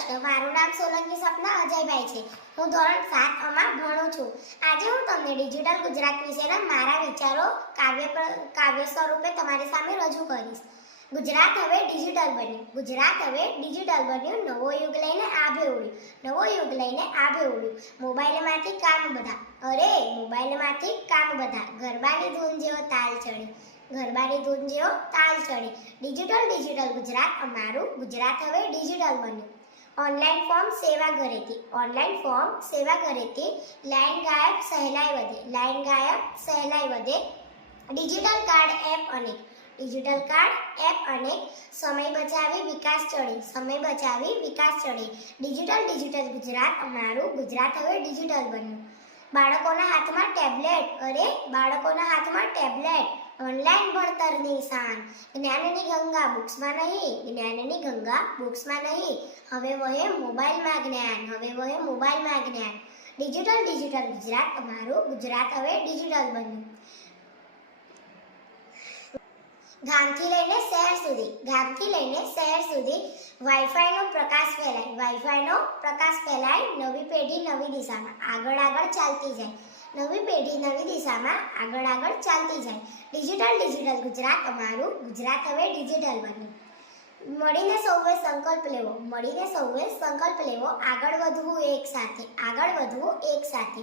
કૃષ્ણ. મારું નામ સોલંકી સપના અજયભાઈ છે. હું ધોરણ 7 માં ભણું છું. આજે હું તમને ડિજિટલ ગુજરાત વિશેના મારા વિચારો કાવ્ય સ્વરૂપે તમારી સામે રજૂ કરીશ. ગુજરાત હવે ડિજિટલ બન્યું. ગુજરાત હવે ડિજિટલ બન્યું. નવો યુગ લઈને આભે ઉડ્યું. નવો યુગ લઈને આભે ઉડ્યું. મોબાઈલમાંથી કામ બધા. અરે મોબાઈલમાંથી કામ બધા. ગરબાની ધૂન જેવો તાલ ચડે. ગરબાની ધૂન જેવો તાલ ચડે. ડિજિટલ ગુજરાત અમારું. ગુજરાત હવે ડિજિટલ બન્યું. ઓનલાઈન ફોર્મ સેવા ઘરેથી. ઓનલાઈન ફોર્મ સેવા ઘરેથી. લાઈન ગાયબ સહેલાઈ વધે. લાઈન ગાયબ સહેલાઈ વધે. ડિજિટલ કાર્ડ એપ અનેક. ડિજિટલ કાર્ડ એપ અનેક. સમય બચાવી વિકાસ ચડે. સમય બચાવી વિકાસ ચડે. ડિજિટલ ગુજરાત અમારું. ગુજરાત હવે ડિજિટલ બન્યું. બાળકોના હાથમાં ટેબ્લેટ. અરે બાળકોના હાથમાં ટેબ્લેટ. ઓનલાઈન ભણતરની શાન. જ્ઞાનની ગંગા બુક્સમાં નહીં. જ્ઞાનની ગંગા બુક્સમાં નહીં. હવે વહે મોબાઈલમાં જ્ઞાન. હવે વહે મોબાઈલમાં જ્ઞાન. ડિજિટલ ગુજરાત અમારું. ગુજરાત હવે ડિજિટલ બન્યું. ગામથી લઈને શહેર સુધી. ગામથી લઈને શહેર સુધી વાઈફાઈનો પ્રકાશ ફેલાય. વાઈફાઈનો પ્રકાશ ફેલાય. નવી પેઢી નવી દિશામાં આગળ ચાલતી જાય. નવી પેઢી નવી દિશામાં આગળ ચાલતી જાય. ડિજિટલ ગુજરાત અમારું. ગુજરાત હવે ડિજિટલ બન્યું. મળીને સૌએ સંકલ્પ લેવો. મળીને સૌએ સંકલ્પ લેવો. આગળ વધવું એક સાથે. આગળ વધવું એક સાથે.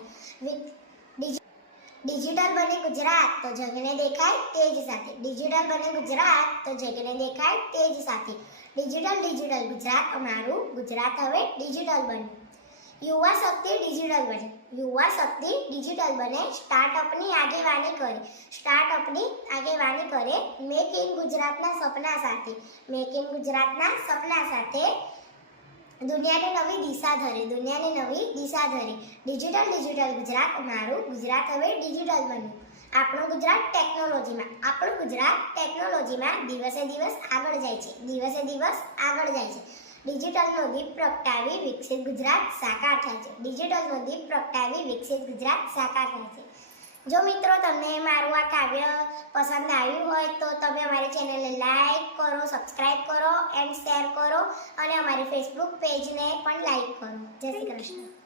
ડિજિટલ બને ગુજરાત તો જગને દેખાય તેજ સાથે. ડિજિટલ બને ગુજરાત તો જગને દેખાય તેજ સાથે. ડિજિટલ ગુજરાત અમારું. ગુજરાત હવે ડિજિટલ બન્યું. યુવા શક્તિ ડિજિટલ બને. યુવા શક્તિ ડિજિટલ બને. સ્ટાર્ટઅપની આગેવાની કરે. સ્ટાર્ટઅપની આગેવાની કરે. મેક ઇન ગુજરાતના સપના સાથે. મેક ઇન ગુજરાતના સપના સાથે. દુનિયાને નવી દિશા ધરે. દુનિયાને નવી દિશા ધરે. ડિજિટલ ગુજરાત અમારું. ગુજરાત હવે ડિજિટલ બન્યું. આપણું ગુજરાત ટેકનોલોજીમાં. આપણું ગુજરાત ટેકનોલોજીમાં દિવસે દિવસ આગળ જાય છે. દિવસે દિવસ આગળ જાય છે. ડિજિટલનો દીપ પ્રગટાવી વિકસિત ગુજરાત સાકાર થાય છે. ડિજિટલનો દીપ પ્રગટાવી વિકસિત ગુજરાત સાકાર થાય છે. જો મિત્રો તમને મારું આ કાવ્ય પસંદ આવ્યું હોય તો તમે અમારી ચેનલને લાઈક કરો, સબસ્ક્રાઇબ કરો એન્ડ શેર કરો અને અમારી ફેસબુક પેજને પણ લાઈક કરો. જય શ્રી કૃષ્ણ.